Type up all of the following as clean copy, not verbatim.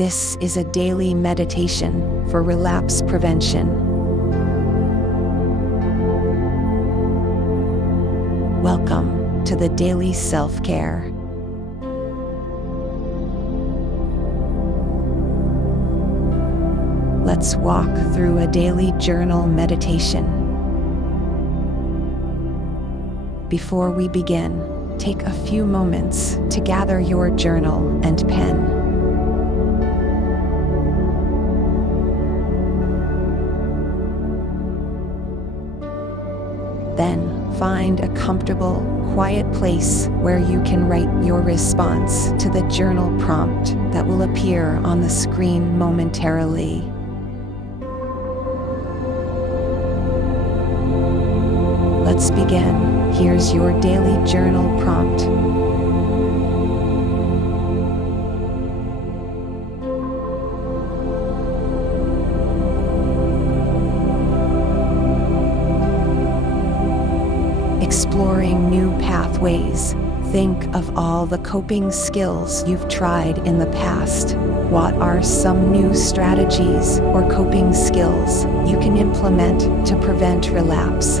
This is a daily meditation for relapse prevention. Welcome to the Daily Self-Care. Let's walk through a daily journal meditation. Before we begin, take a few moments to gather your journal and pen. Then, find a comfortable, quiet place where you can write your response to the journal prompt that will appear on the screen momentarily. Let's begin. Here's your daily journal prompt. Exploring new pathways. Think of all the coping skills you've tried in the past. What are some new strategies or coping skills you can implement to prevent relapse?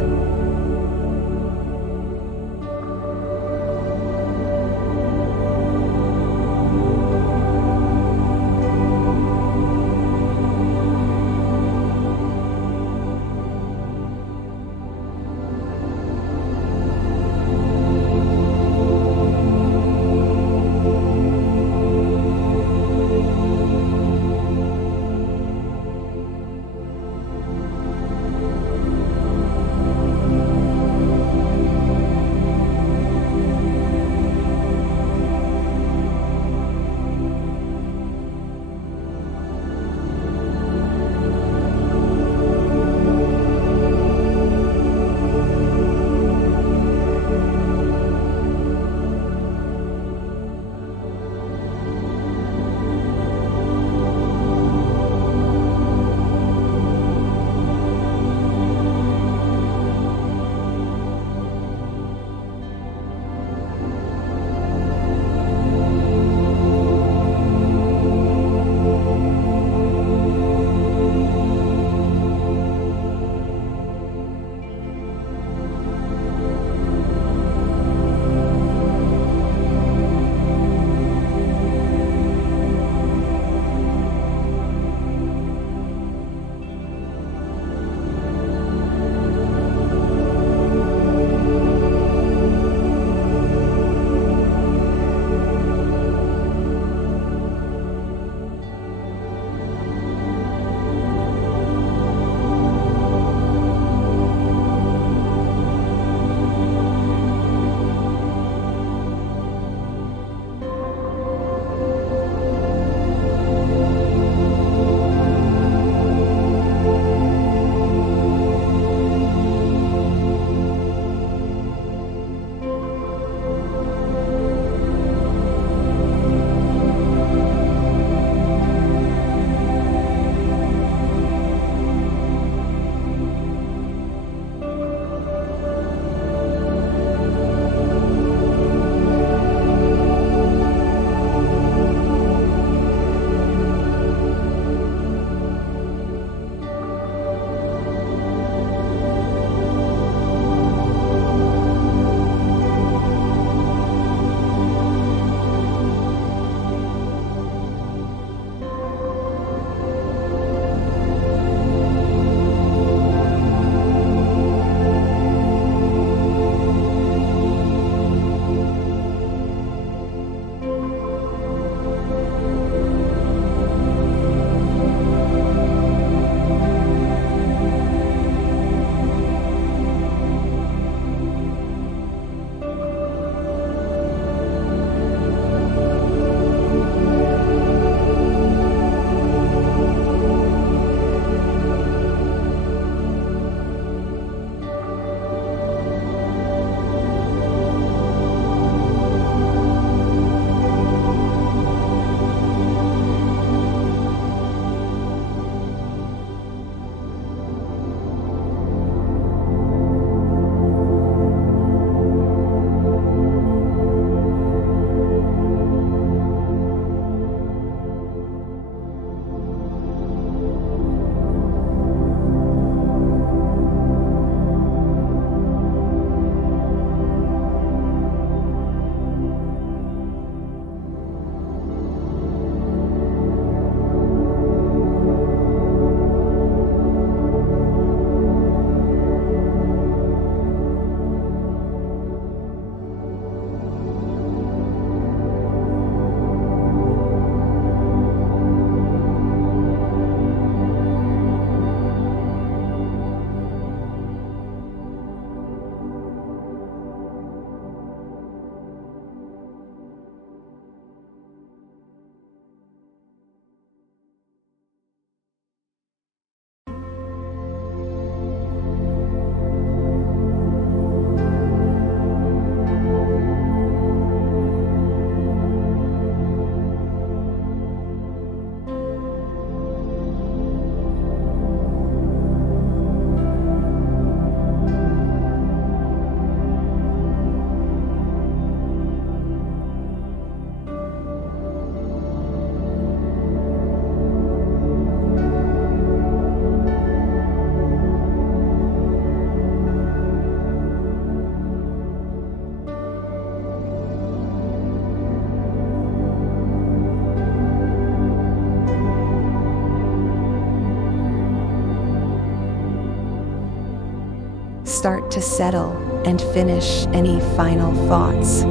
start to settle and finish any final thoughts.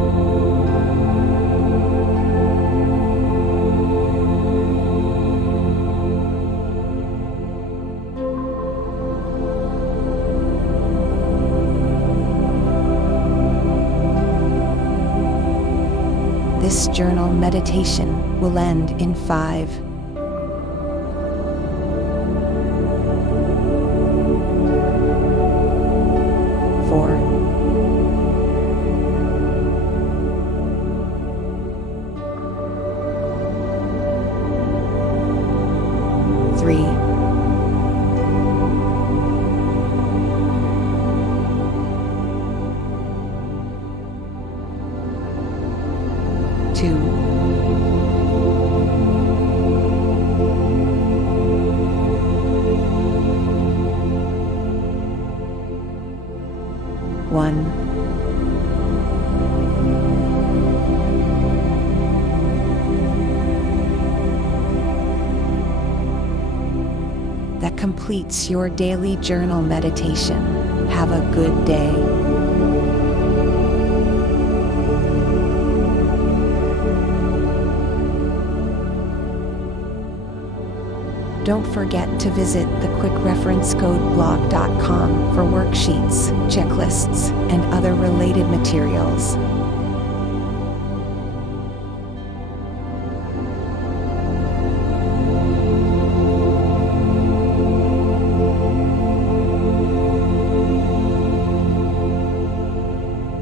This journal meditation will end in 5, 4, 3, 2, 1. That completes your daily journal meditation. Have a good day. Don't forget to visit thequickreferencecodeblog.com for worksheets, checklists, and other related materials.